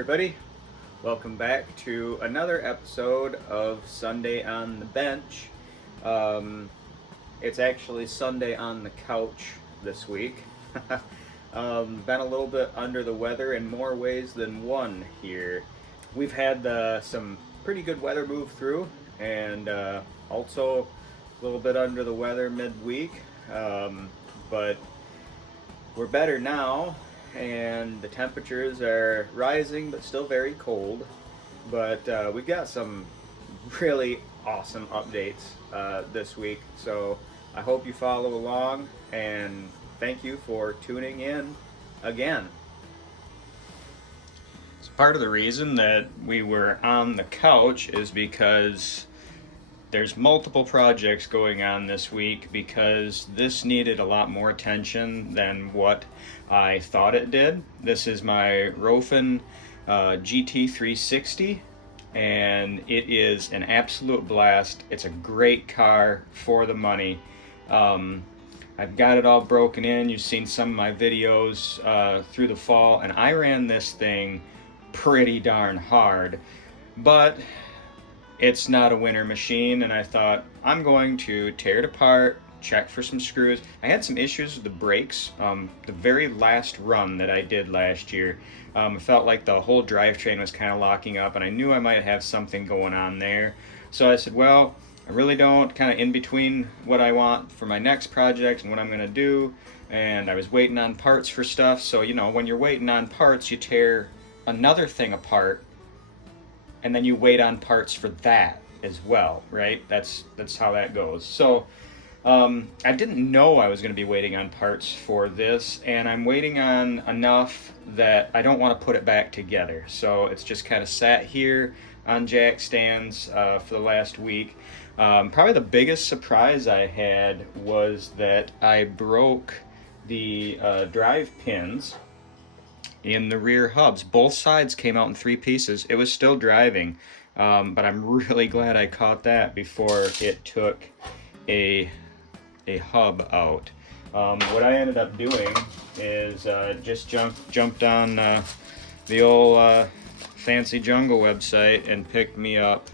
everybody. Welcome back to another episode of Sunday on the Bench. It's actually Sunday on the couch this week. Been a little bit under the weather in more ways than one here. We've had some pretty good weather move through, and also a little bit under the weather midweek. But we're better now, and the temperatures are rising but still very cold. But we've got some really awesome updates this week, so I hope you follow along, and thank you for tuning in again. So part of the reason that we were on the couch is because there's multiple projects going on this week, because this needed a lot more attention than what I thought it did. This is my Rovan GT360, and it is an absolute blast. It's a great car for the money. I've got it all broken in. You've seen some of my videos through the fall, and I ran this thing pretty darn hard, but it's not a winter machine, and I thought I'm going to tear it apart, check for some screws. I had some issues with the brakes. The very last run that I did last year, I felt like the whole drivetrain was kind of locking up, and I knew I might have something going on there. So I said, well, I really don't, kind of in between what I want for my next project and what I'm going to do, and I was waiting on parts for stuff. So, you know, when you're waiting on parts, you tear another thing apart, and then you wait on parts for that as well, right? That's how that goes. So I didn't know I was going to be waiting on parts for this, and I'm waiting on enough that I don't want to put it back together. So it's just kind of sat here on jack stands for the last week. Probably the biggest surprise I had was that I broke the drive pins in the rear hubs. Both sides came out in 3 pieces. It was still driving, but I'm really glad I caught that before it took a hub out. What I ended up doing is just jumped on the old Fancy Jungle website and picked me up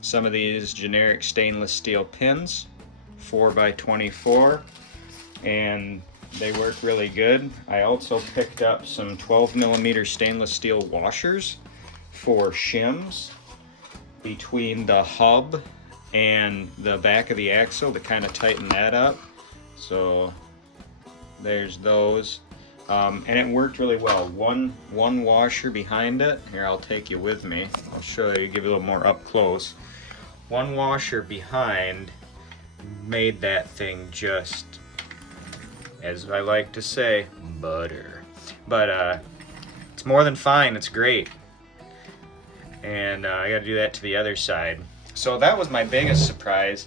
some of these generic stainless steel pins, 4x24, and they work really good. I also picked up some 12mm stainless steel washers for shims between the hub and the back of the axle to kind of tighten that up. So there's those, and it worked really well. One washer behind it. Here, I'll take you with me. I'll show you, give you a little more up close. One washer behind made that thing just, as I like to say, butter. But it's more than fine. It's great. And I got to do that to the other side. So that was my biggest surprise.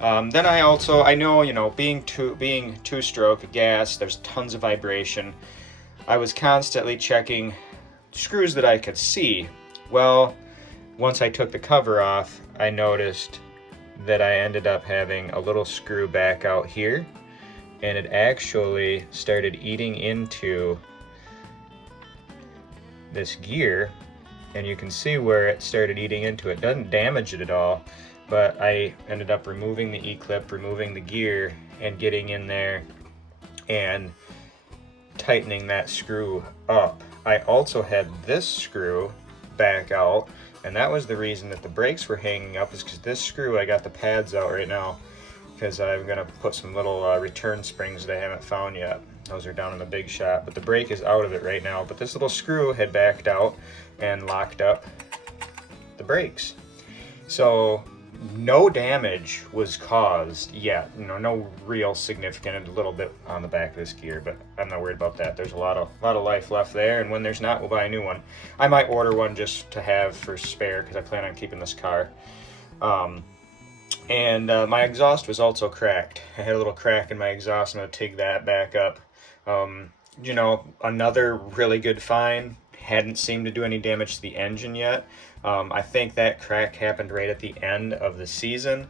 Then I know, you know, being two-stroke gas, there's tons of vibration. I was constantly checking screws that I could see. Well, once I took the cover off, I noticed that I ended up having a little screw back out here, and it actually started eating into this gear, and you can see where it started eating into it. It doesn't damage it at all, but I ended up removing the E-clip, removing the gear, and getting in there and tightening that screw up. I also had this screw back out, and that was the reason that the brakes were hanging up, is because this screw, I got the pads out right now, because I'm going to put some little return springs that I haven't found yet. Those are down in the big shop, but the brake is out of it right now. But this little screw had backed out and locked up the brakes. So no damage was caused yet. You know, no real significant, a little bit on the back of this gear, but I'm not worried about that. There's a lot of life left there, and when there's not, we'll buy a new one. I might order one just to have for spare, because I plan on keeping this car. And my exhaust was also cracked. I had a little crack in my exhaust. I'm going to take that back up. You know, another really good find. Hadn't seemed to do any damage to the engine yet. I think that crack happened right at the end of the season,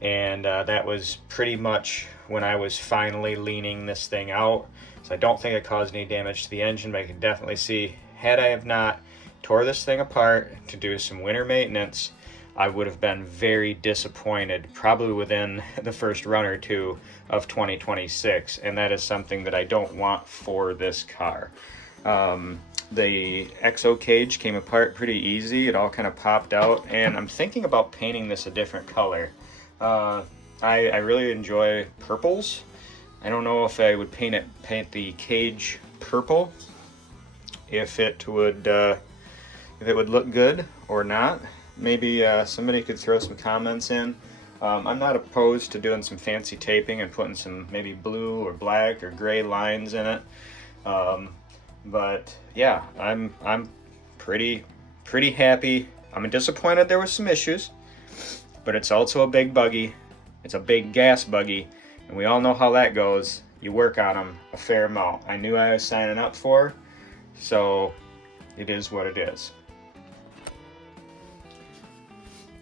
and that was pretty much when I was finally leaning this thing out. So I don't think it caused any damage to the engine, but I can definitely see Had I have not tore this thing apart to do some winter maintenance, I would have been very disappointed probably within the first run or two of 2026, and that is something that I don't want for this car. The exo cage came apart pretty easy. It all kind of popped out, and I'm thinking about painting this a different color. I really enjoy purples. I don't know if I would paint the cage purple, if it would look good or not. Maybe somebody could throw some comments in. I'm not opposed to doing some fancy taping and putting some maybe blue or black or gray lines in it. But yeah, I'm pretty happy. I'm disappointed there was some issues, but it's also a big buggy. It's a big gas buggy, and we all know how that goes. You work on them a fair amount. I knew I was signing up for, so it is what it is.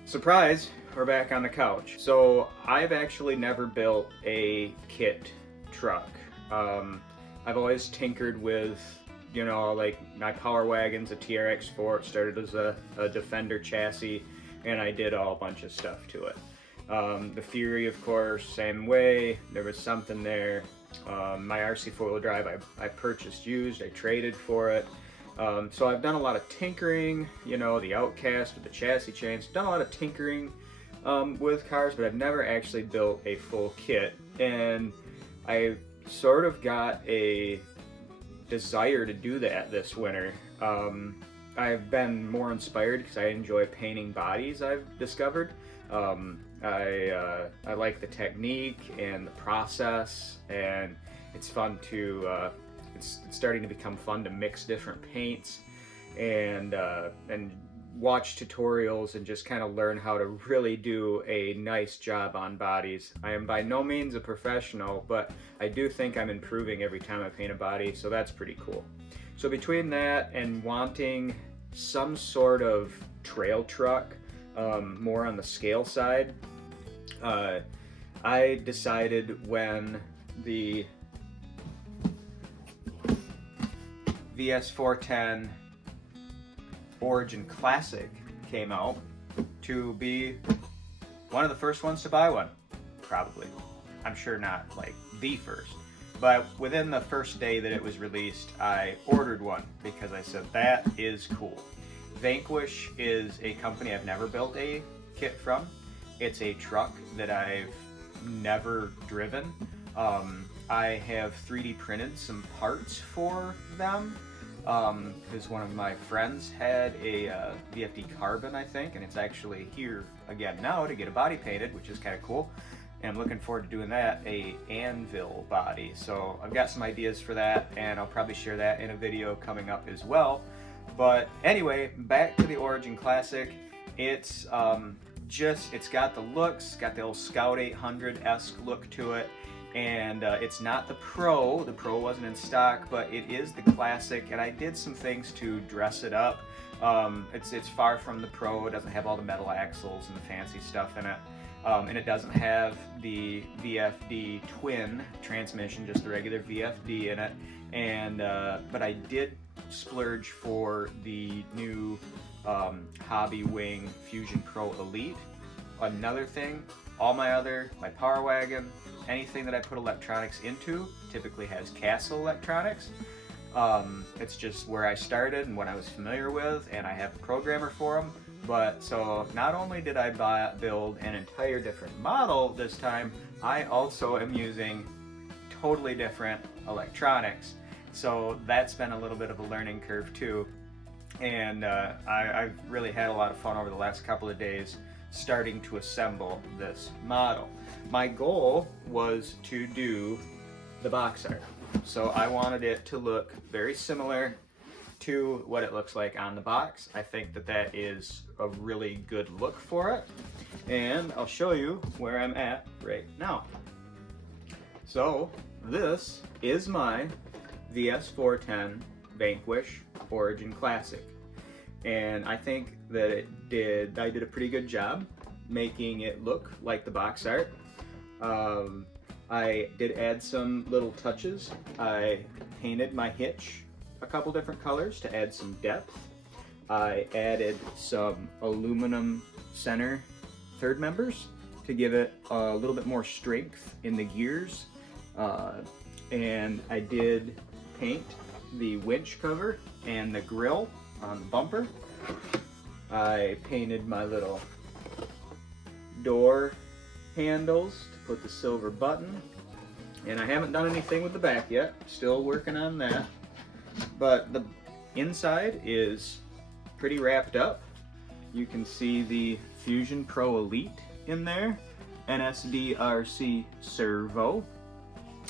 Surprise, we're back on the couch. So I've actually never built a kit truck. I've always tinkered with, you know, like my Power Wagon's a TRX Sport, started as a Defender chassis, and I did a bunch of stuff to it. The Fury, of course, same way. There was something there. My RC four-wheel drive, I purchased used, I traded for it. So I've done a lot of tinkering, you know, the Outcast with the chassis chains, done a lot of tinkering with cars, but I've never actually built a full kit. And I sort of got a desire to do that this winter. I've been more inspired because I enjoy painting bodies, I've discovered. I like the technique and the process, and it's fun to it's starting to become fun to mix different paints and watch tutorials and just kind of learn how to really do a nice job on bodies. I am by no means a professional, but I do think I'm improving every time I paint a body, so that's pretty cool. So between that and wanting some sort of trail truck, more on the scale side, I decided when the VS410 Origin Classic came out to be one of the first ones to buy one. Probably. I'm sure not like the first. But within the first day that it was released, I ordered one because I said, that is cool. Vanquish is a company I've never built a kit from. It's a truck that I've never driven. I have 3D printed some parts for them because one of my friends had a VFD Carbon, I think, and it's actually here again now to get a body painted, which is kind of cool. And I'm looking forward to doing that, a anvil body. So I've got some ideas for that, and I'll probably share that in a video coming up as well. But anyway, back to the Origin Classic. It's it's got the looks, got the old Scout 800-esque look to it, and it's not the Pro. The Pro wasn't in stock, but it is the Classic, and I did some things to dress it up. It's far from the Pro. It doesn't have all the metal axles and the fancy stuff in it. And it doesn't have the VFD twin transmission, just the regular VFD in it. And but I did splurge for the new Hobby Wing Fusion Pro Elite. Another thing, my Power Wagon, anything that I put electronics into typically has Castle electronics. It's just where I started and what I was familiar with, and I have a programmer for them. But so not only did I build an entire different model this time, I also am using totally different electronics. So that's been a little bit of a learning curve too. And I've really had a lot of fun over the last couple of days starting to assemble this model. My goal was to do the box art. So I wanted it to look very similar to what it looks like on the box. I think that that is a really good look for it. And I'll show you where I'm at right now. So this is my VS410 Vanquish Origin Classic. And I think that I did a pretty good job making it look like the box art. I did add some little touches. I painted my hitch a couple different colors to add some depth. I added some aluminum center third members to give it a little bit more strength in the gears. And I did paint the winch cover and the grill on the bumper. I painted my little door handles to put the silver button. And I haven't done anything with the back yet, still working on that. But the inside is pretty wrapped up. You can see the Fusion Pro Elite in there, NSDRC servo,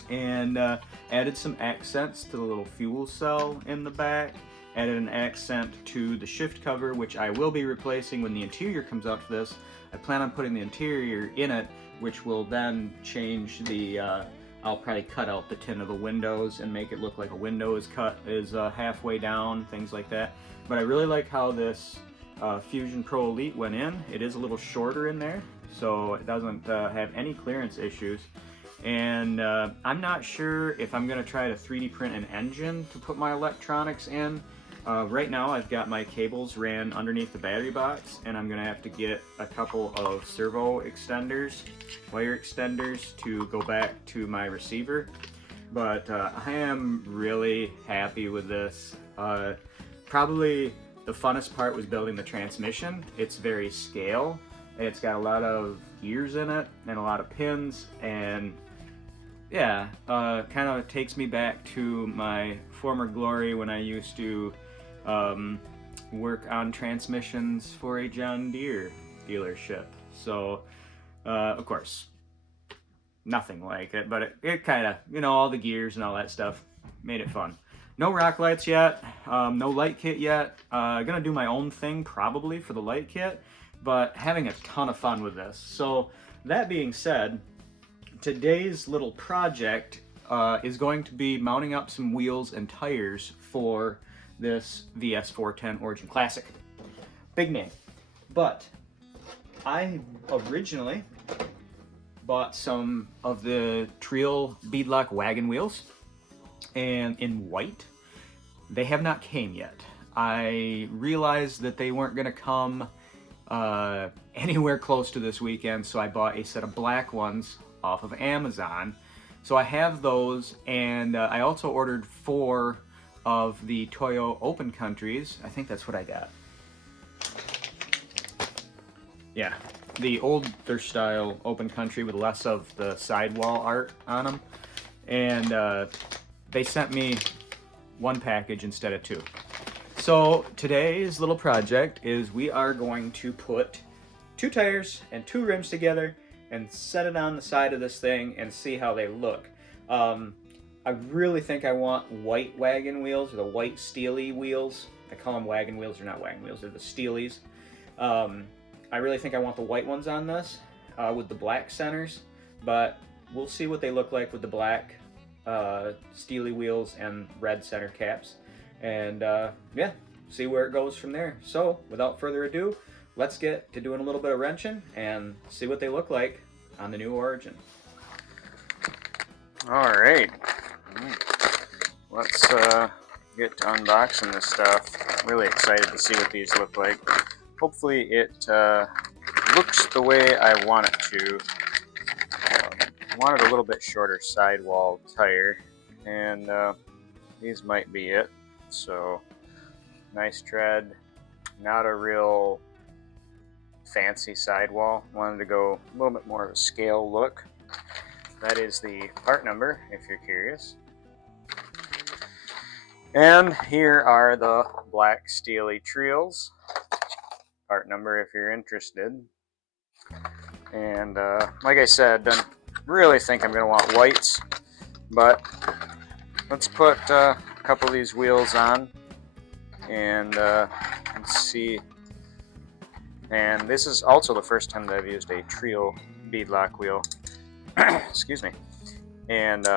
and added some accents to the little fuel cell in the back, added an accent to the shift cover, which I will be replacing when the interior comes out for this. I plan on putting the interior in it, which will then change the, I'll probably cut out the tin of the windows and make it look like a window is halfway down, things like that. But I really like how this Fusion Pro Elite went in. It is a little shorter in there, so it doesn't have any clearance issues. And I'm not sure if I'm going to try to 3D print an engine to put my electronics in. Right now I've got my cables ran underneath the battery box, and I'm going to have to get a couple of servo extenders, wire extenders, to go back to my receiver. But I am really happy with this. Probably the funnest part was building the transmission. It's very scale. It's got a lot of gears in it and a lot of pins, and yeah, kind of takes me back to my former glory when I used to work on transmissions for a John Deere dealership. So, of course, nothing like it, but it kind of, you know, all the gears and all that stuff made it fun. No rock lights yet, no light kit yet. Gonna do my own thing probably for the light kit, but having a ton of fun with this. So that being said, today's little project is going to be mounting up some wheels and tires for this VS410 Origin Classic. Big name. But I originally bought some of the Trio beadlock wagon wheels, and in white. They have not came yet. I realized that they weren't gonna come anywhere close to this weekend, so I bought a set of black ones off of Amazon. So I have those, and I also ordered 4 of the Toyo Open Countries. I think that's what I got. Yeah, the older style Open Country with less of the sidewall art on them. And they sent me 1 package instead of 2. So today's little project is we are going to put 2 tires and 2 rims together and set it on the side of this thing and see how they look. I really think I want white wagon wheels, or the white steely wheels. I call them wagon wheels. They're not wagon wheels, they're the steelies. I really think I want the white ones on this with the black centers, but we'll see what they look like with the black steely wheels and red center caps, and yeah, see where it goes from there. So without further ado, let's get to doing a little bit of wrenching and see what they look like on the new Origin. All right, let's get to unboxing this stuff. I'm really excited to see what these look like. Hopefully it looks the way I want it to. I wanted a little bit shorter sidewall tire, and these might be it. So nice tread, not a real fancy sidewall. Wanted to go a little bit more of a scale look. That is the part number if you're curious. And here are the black steely Trios. Part number if you're interested. And like I said, don't really think I'm going to want whites, but let's put a couple of these wheels on and let's see. And this is also the first time that I've used a Trio beadlock wheel. Excuse me. And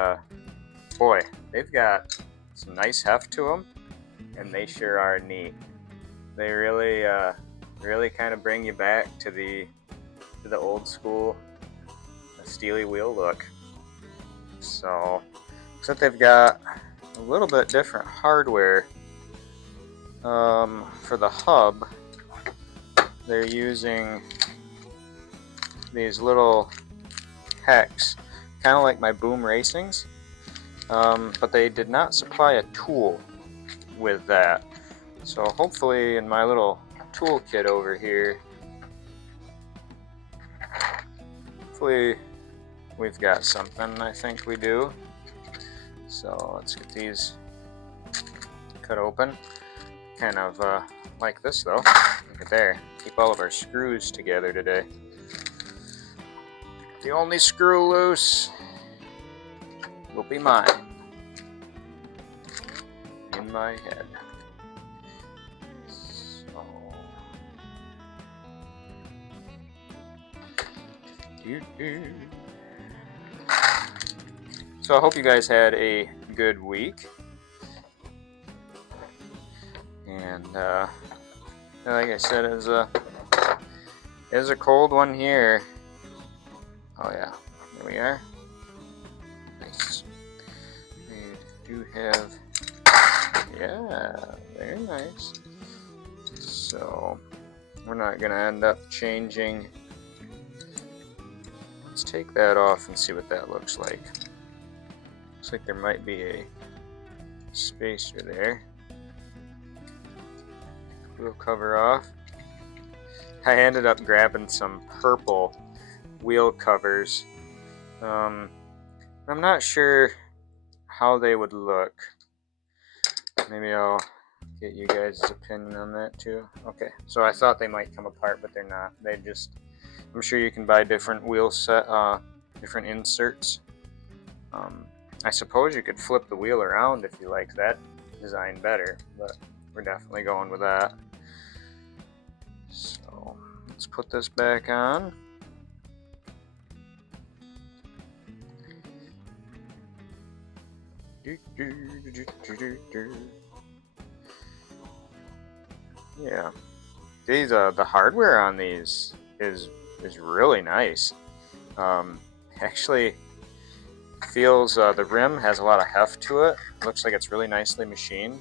boy, they've got some nice heft to them, and they sure are neat. They really kind of bring you back to the old school steely wheel look. So, except they've got a little bit different hardware. For the hub, they're using these little hex, kind of like my Boom Racings, but they did not supply a tool with that. So hopefully in my little toolkit over here, hopefully we've got something. I think we do. So let's get these cut open. Kind of like this though. Look at there. Keep all of our screws together today. The only screw loose will be mine. In my head. So I hope you guys had a good week. And like I said, it was a cold one here. Oh yeah, there we are. Nice. We do have, yeah, very nice. So we're not gonna end up changing. Let's take that off and see what that looks like. Looks like there might be a spacer there. Wheel cover off. I ended up grabbing some purple wheel covers. I'm not sure how they would look. Maybe I'll get you guys' opinion on that too. Okay, so I thought they might come apart, but they're not. They just, I'm sure you can buy different wheel set, different inserts. I suppose you could flip the wheel around if you like that design better, but we're definitely going with that. So let's put this back on. Yeah, these the hardware on these is really nice. Actually feels the rim has a lot of heft to it. Looks like it's really nicely machined,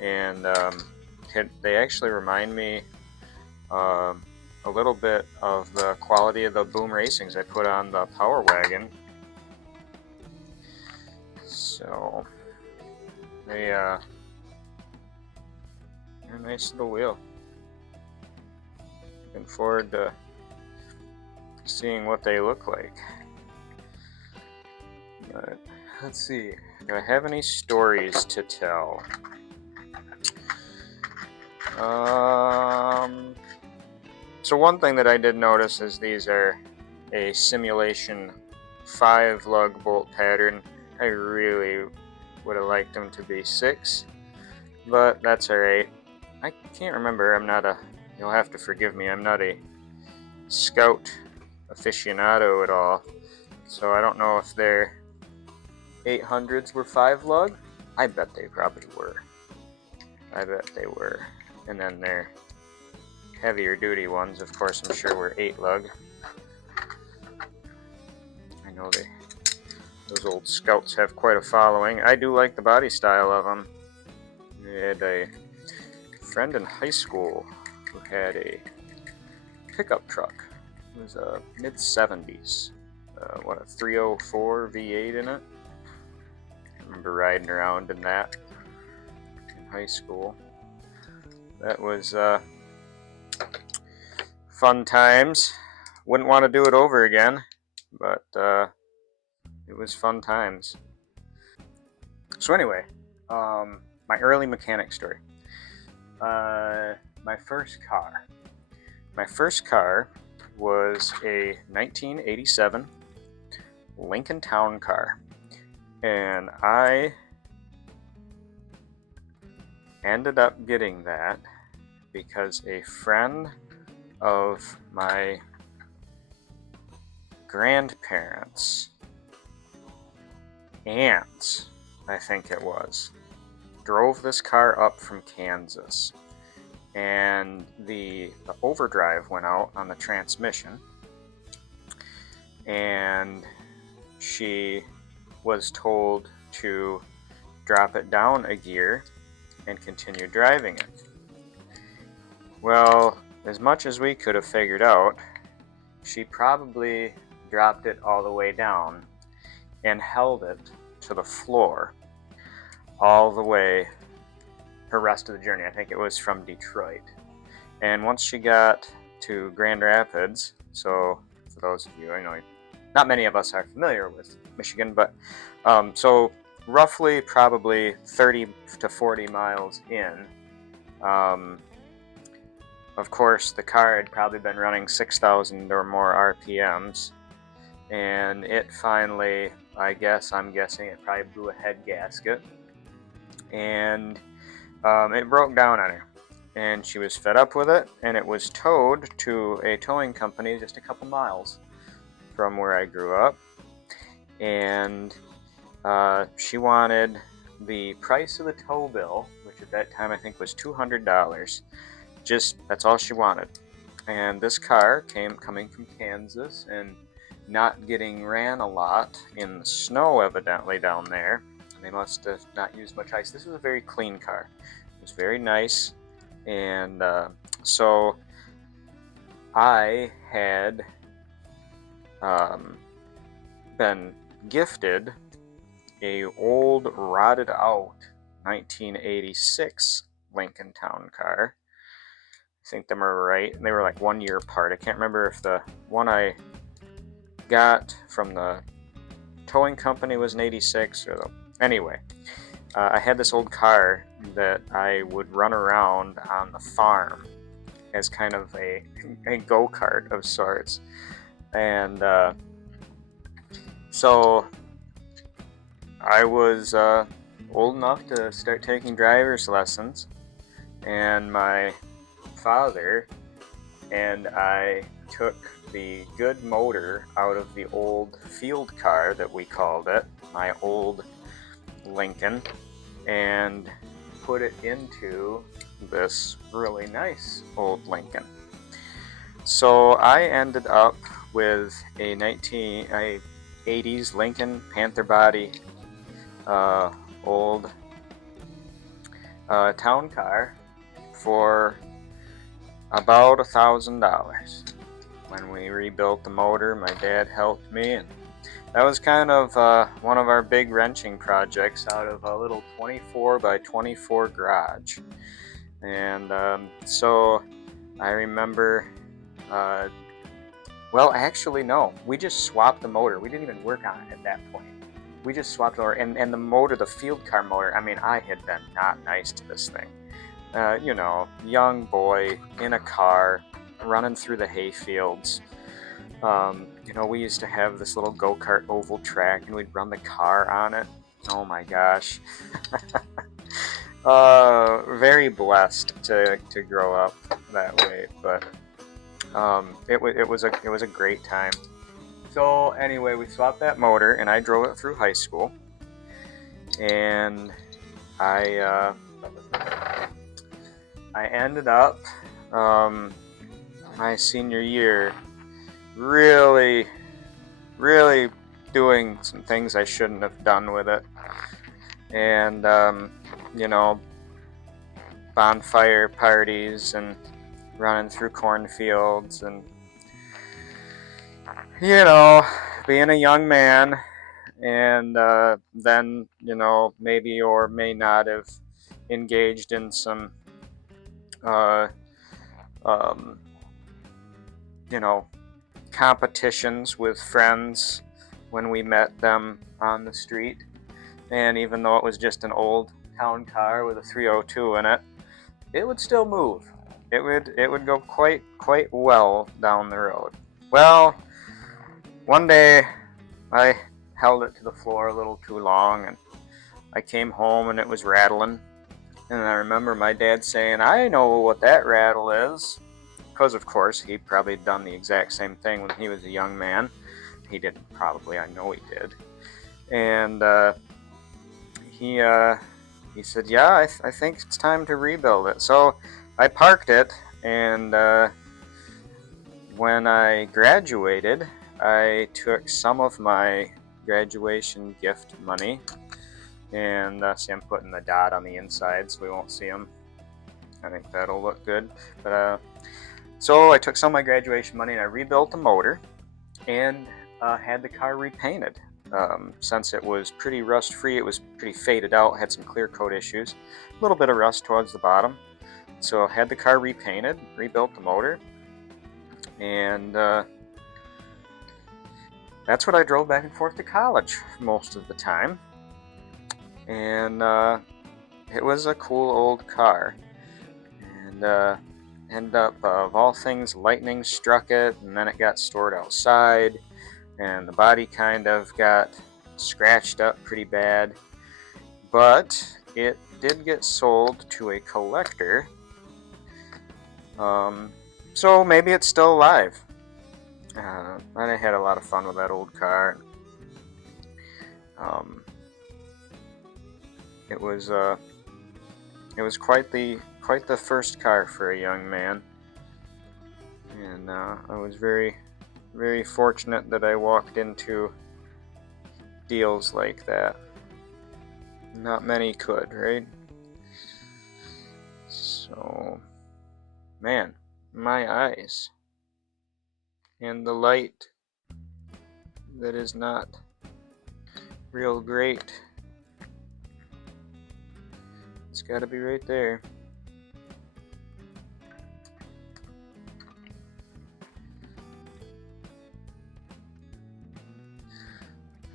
and they actually remind me a little bit of the quality of the Boom Racings I put on the Power Wagon. So they're a nice little wheel. Looking forward to seeing what they look like. But let's see, do I have any stories to tell? So one thing that I did notice is these are a simulation 5-lug bolt pattern. I really would have liked them to be 6, but that's alright. I can't remember, you'll have to forgive me, I'm not a Scout aficionado at all, so I don't know if their 800s were 5-lug. I bet they probably were. I bet they were. And then their heavier duty ones, of course, I'm sure were 8-lug. I know those old Scouts have quite a following. I do like the body style of them. I had a friend in high school who had a pickup truck. It was a mid-70s. A 304 V8 in it. I remember riding around in that in high school. That was fun times. Wouldn't want to do it over again, but it was fun times. So anyway, my early mechanic story. My first car was a 1987 Lincoln Town car, and I ended up getting that because a friend of my grandparents' aunts, I think it was, drove this car up from Kansas, and the overdrive went out on the transmission, and she was told to drop it down a gear and continue driving it. Well, as much as we could have figured out, she probably dropped it all the way down and held it to the floor all the way her rest of the journey. I think it was from Detroit. And once she got to Grand Rapids, so for those of you, I know not many of us are familiar with Michigan, but so roughly probably 30 to 40 miles in, of course the car had probably been running 6,000 or more RPMs, and it finally, I'm guessing it probably blew a head gasket, and it broke down on her. And she was fed up with it, and it was towed to a towing company just a couple miles from where I grew up. And she wanted the price of the tow bill, which at that time I think was $200. That's all she wanted. And this car coming from Kansas and not getting ran a lot in the snow evidently down there. They must have not used much ice. This was a very clean car. It was very nice. And so I had been gifted a old rotted out 1986 Lincoln Town car. I think them are right. They were like 1 year apart. I can't remember if the one I got from the towing company was an 86 or the... Anyway, I had this old car that I would run around on the farm as kind of a go-kart of sorts. And so I was old enough to start taking driver's lessons, and my father and I took the good motor out of the old field car that we called it, my old Lincoln, and put it into this really nice old Lincoln. So I ended up with a 80s Lincoln Panther body old town car for about $1,000. When we rebuilt the motor, my dad helped me, and that was kind of one of our big wrenching projects out of a little 24 by 24 garage. And so I remember, well, actually, no, we just swapped the motor. We didn't even work on it at that point. We just swapped the motor, and the motor, the field car motor, I mean, I had been not nice to this thing. You know, young boy in a car running through the hay fields. You know, we used to have this little go-kart oval track, and we'd run the car on it. Oh my gosh. Very blessed to grow up that way, but it was a great time. So anyway, we swapped that motor, and I drove it through high school, and I ended up my senior year really doing some things I shouldn't have done with it, and you know, bonfire parties and running through cornfields, and you know, being a young man, and then, you know, maybe or may not have engaged in some you know, competitions with friends when we met them on the street. And even though it was just an old town car with a 302 in it, it would still move. It would go quite well down the road. Well, one day I held it to the floor a little too long, and I came home and it was rattling. And I remember my dad saying, "I know what that rattle is." Because, of course, he'd probably done the exact same thing when he was a young man. He didn't probably, I know he did. And he said, "Yeah, I think it's time to rebuild it." So I parked it, and when I graduated, I took some of my graduation gift money And see, I'm putting the dot on the inside so we won't see them. I think that'll look good. But so I took some of my graduation money and I rebuilt the motor and had the car repainted. Since it was pretty rust free, it was pretty faded out, had some clear coat issues, a little bit of rust towards the bottom. So I had the car repainted, rebuilt the motor, and that's what I drove back and forth to college most of the time. And it was a cool old car. And ended up, of all things, lightning struck it, and then it got stored outside, and the body kind of got scratched up pretty bad. But it did get sold to a collector. So maybe it's still alive. And I had a lot of fun with that old car. It was quite the first car for a young man, and I was very, very fortunate that I walked into deals like that. Not many could, right? So, man, my eyes and the light that is not real great. It's got to be right there.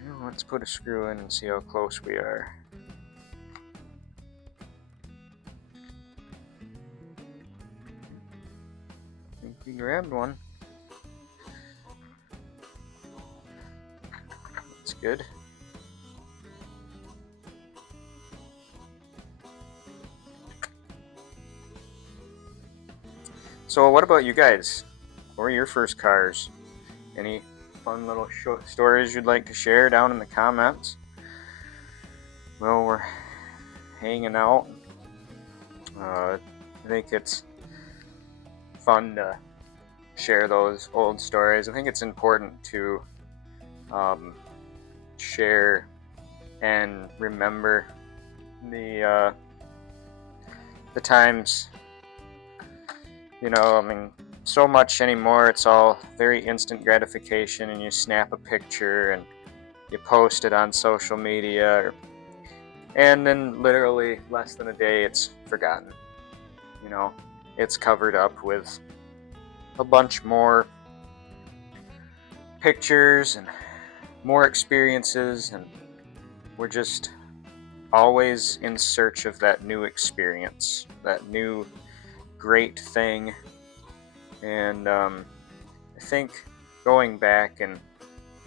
Now let's put a screw in and see how close we are. I think we grabbed one. That's good. So what about you guys? What were your first cars? Any fun little stories you'd like to share down in the comments? Well, we're hanging out. I think it's fun to share those old stories. I think it's important to share and remember the times. You know, I mean, so much anymore, it's all very instant gratification, and you snap a picture and you post it on social media, and then literally less than a day it's forgotten. You know, it's covered up with a bunch more pictures and more experiences, and we're just always in search of that new experience, that new great thing. And I think going back and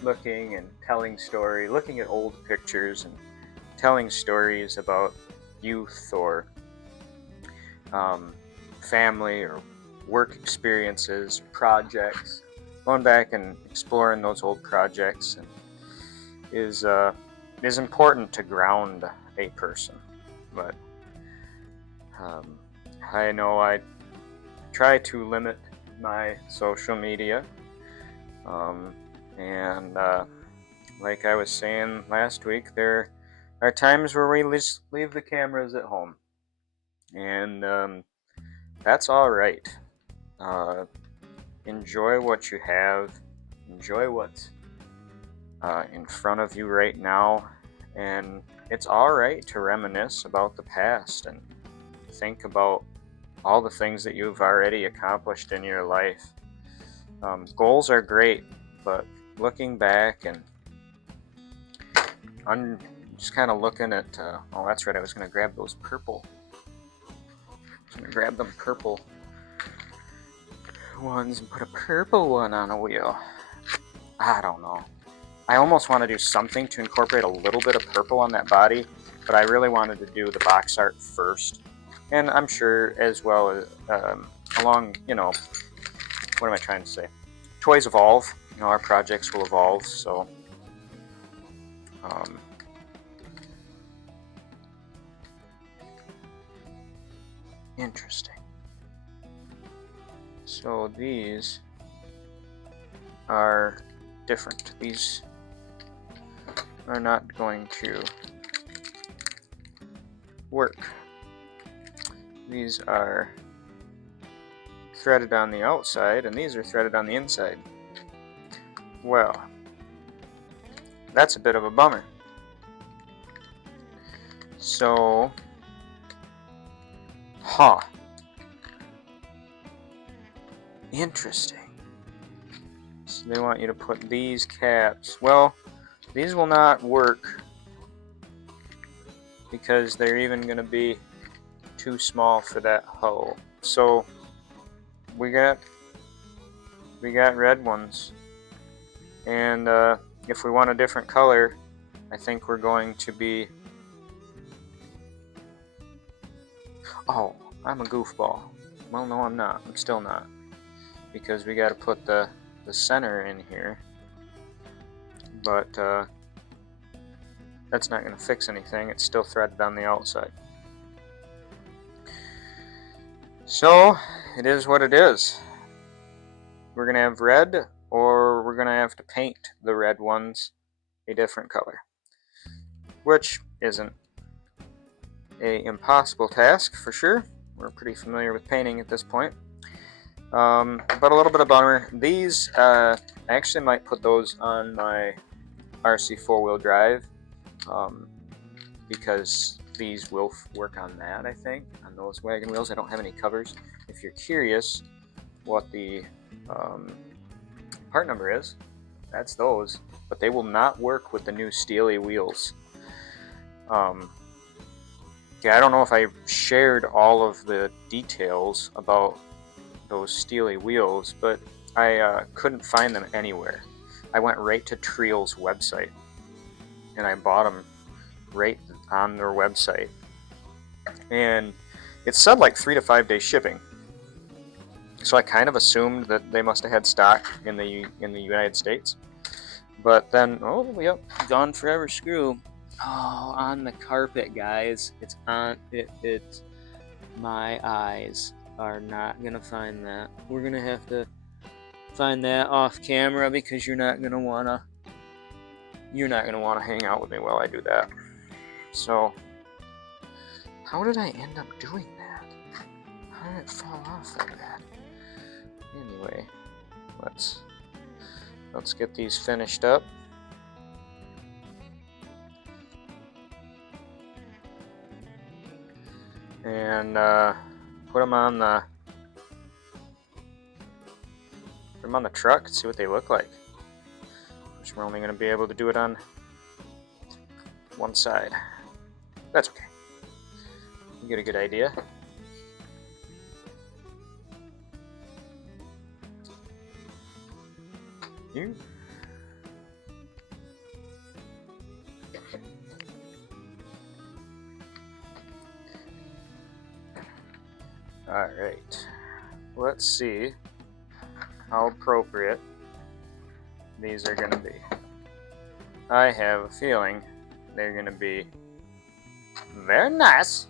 looking and telling story, looking at old pictures and telling stories about youth or family or work experiences, projects, going back and exploring those old projects and is important to ground a person. But I know I try to limit my social media, and like I was saying last week, there are times where we just leave the cameras at home, and that's all right. Enjoy what you have, enjoy what's in front of you right now, and it's all right to reminisce about the past and think about all the things that you've already accomplished in your life. Goals are great, but looking back and I'm just kind of looking at, oh, that's right, I was going to grab those purple. I was going to grab them purple ones and put a purple one on a wheel. I don't know. I almost want to do something to incorporate a little bit of purple on that body, but I really wanted to do the box art first. And I'm sure as well as along, you know, what am I trying to say? Toys evolve. You know, our projects will evolve. So, interesting. So these are different. These are not going to work. These are threaded on the outside, and these are threaded on the inside. Well, that's a bit of a bummer. So, interesting. So they want you to put these caps. Well, these will not work because they're even going to be too small for that hull. So we got red ones, and if we want a different color, I think we're going to be... Oh, I'm a goofball. Well, no, I'm not. I'm still not, because we got to put the center in here, but that's not going to fix anything. It's still threaded on the outside. So it is what it is. We're going to have red, or we're going to have to paint the red ones a different color, which isn't an impossible task for sure. We're pretty familiar with painting at this point. But a little bit of bummer. These, I actually might put those on my RC 4-wheel drive, because these will work on that, I think, on those wagon wheels. I don't have any covers. If you're curious what the part number is, that's those, but they will not work with the new Steely wheels. Yeah, I don't know if I shared all of the details about those Steely wheels, but I couldn't find them anywhere. I went right to Treel's website, and I bought them right on their website, and it said like 3 to 5 day shipping. So I kind of assumed that they must have had stock in the United States. But then, oh yep, Gone Forever screw. Oh, on the carpet, guys. It's on it. It's my eyes are not gonna find that. We're gonna have to find that off camera, because you're not gonna wanna hang out with me while I do that. So, how did I end up doing that? How did it fall off like that? Anyway, let's get these finished up. And put them on the truck and see what they look like. Which we're only going to be able to do it on one side. That's okay. You get a good idea. You. Alright, let's see how appropriate these are going to be. I have a feeling they're going to be very nice.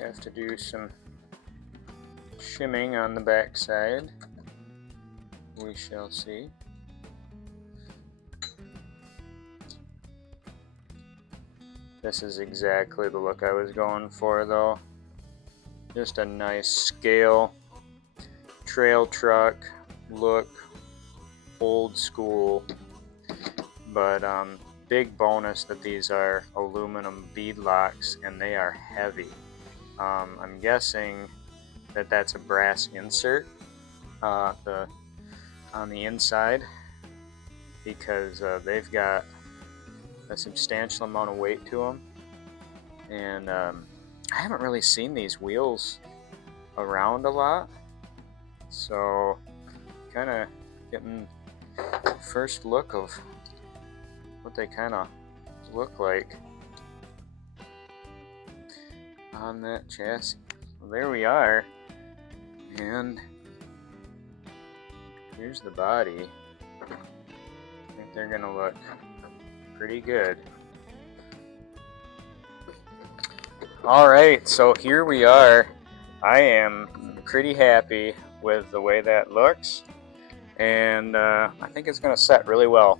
Have to do some shimming on the back side. We shall see. This is exactly the look I was going for, though. Just a nice scale trail truck look, old school, but big bonus that these are aluminum bead locks, and they are heavy. I'm guessing that that's a brass insert on the inside, because they've got a substantial amount of weight to them, and I haven't really seen these wheels around a lot, so kind of getting first look of what they kind of look like on that chassis. Well, there we are, and here's the body. I think they're gonna look pretty good. Alright, so here we are. I am pretty happy with the way that looks, and I think it's going to set really well.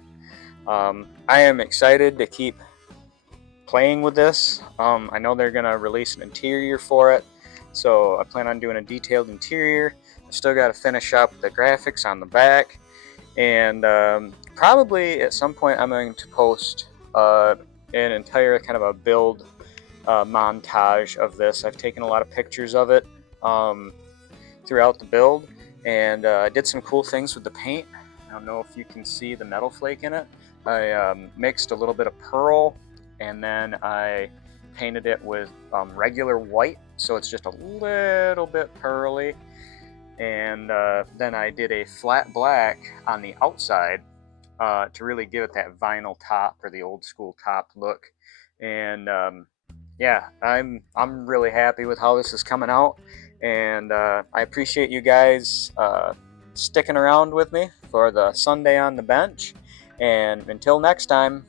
I am excited to keep playing with this. I know they're going to release an interior for it, so I plan on doing a detailed interior. I still got to finish up the graphics on the back, and probably at some point I'm going to post an entire kind of a build montage of this. I've taken a lot of pictures of it throughout the build, and I did some cool things with the paint. I don't know if you can see the metal flake in it. I mixed a little bit of pearl, and then I painted it with regular white, so it's just a little bit pearly. And then I did a flat black on the outside to really give it that vinyl top, or the old school top look. And yeah, I'm really happy with how this is coming out, and I appreciate you guys sticking around with me for the Sunday on the bench. And until next time.